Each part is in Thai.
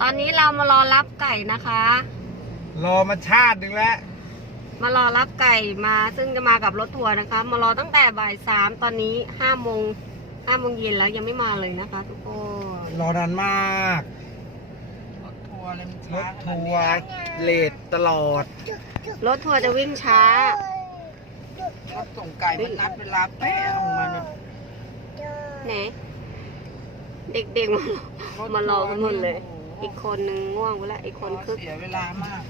ตอนนี้เรามารอรับไก่นะคะ รอมาชาติหนึ่งแล้ว มารอรับไก่มา ซึ่งจะมากับรถทัวร์นะคะ มารอตั้งแต่บ่ายสามตอนนี้ห้าโมงห้าโมงเย็นแล้วยังไม่มาเลยนะคะ ทุกคนรอนานมากรถทัวร์เลยมันรช้าถทัวร์เลทตลอด รถทัวร์จะวิ่งช้า รถส่งไก่มันนัดเวลาแป๊ะลงมาเนี่ยไหน เด็กๆมารอมารอกันหมดเลยอี กคนนึงง่วงไปแล้วอีกคนคึกเสียเวลามาก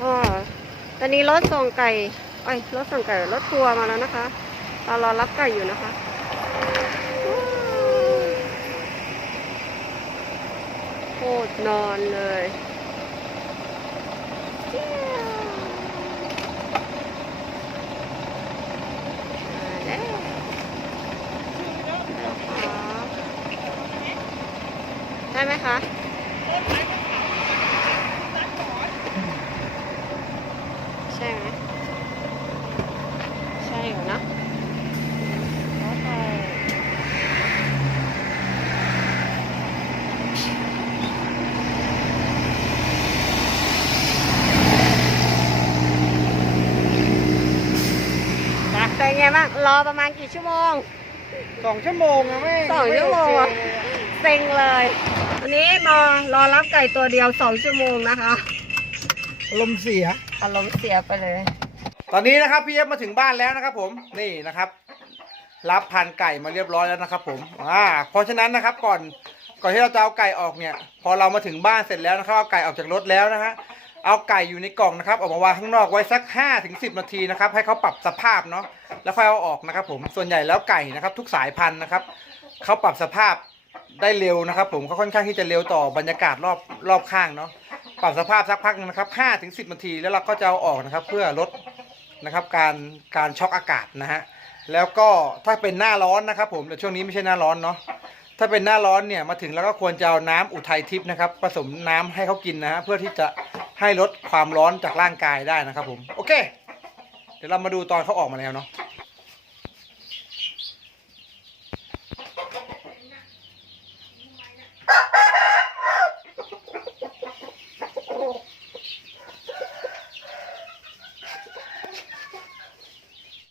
ก็ตอนนี้รถส่งไก่เอ้ยรถส่งไก่รถทัวร์มาแล้วนะคะเรารอรับไก่อยู่นะคะโคตรนอนเลยเจี้ยวมาแล้ว ได้ไหมคะใช่ไหมใช่อยู่นะโอเคจ้ะเป็นไงบ้าง รอประมาณกี่ชั่วโมง สองชั่วโมงนะแม่สองชั่วโมงอะ เซ็งเลยวันนี้มารอรับไก่ตัวเดียวสองชั่วโมงนะคะอารมณ์เสีย อารมณ์เสียไปเลย ตอนนี้นะครับพี่เอฟมาถึงบ้านแล้วนะครับ ผมนี่นะครับ รับพันไก่มาเรียบร้อยแล้วนะครับ ผมอ่าเพราะฉะนั้นนะครับก่อนก่อนที่เราจะเอาไก่ออกเนี่ย พอเรามาถึงบ้านเสร็จแล้วนะครับเอาไก่ออกจากรถแล้วนะฮะเอาไก่อยู่ในกล่องนะครับออกมาวางข้างนอกไว้สัก5ถึง10 นาทีนะครับ ให้เขาปรับสภาพเนาะแล้วค่อยเอาออกนะครับ ผมส่วนใหญ่แล้วไก่นะครับ ทุกสายพันธุ์นะครับเขาปรับสภาพ ได้เร็วนะครับ ผมเขาค่อนข้างที่จะเร็วต่อบรรยากาศรอบรอบข้างเนาะปรับสภาพสักพักนึงนะครับ5ถึง10นาทีแล้วเราก็จะเอาออกนะครับ เพื่อลดนะครับการการช็อกอากาศนะฮะแล้วก็ถ้าเป็นหน้าร้อนนะครับ ผมแต่ช่วงนี้ไม่ใช่หน้าร้อนเนาะถ้าเป็นหน้าร้อนเนี่ยมาถึงแล้วก็ควรจะเอาน้ำอุทัยทิพย์นะครับ ผสมน้ำให้เขากินนะฮะเพื่อที่จะให้ลดความร้อนจากร่างกายได้นะครับ ผมโอเค เดี๋ยวเรามาดูตอนเขาออกมาแล้วเนาะ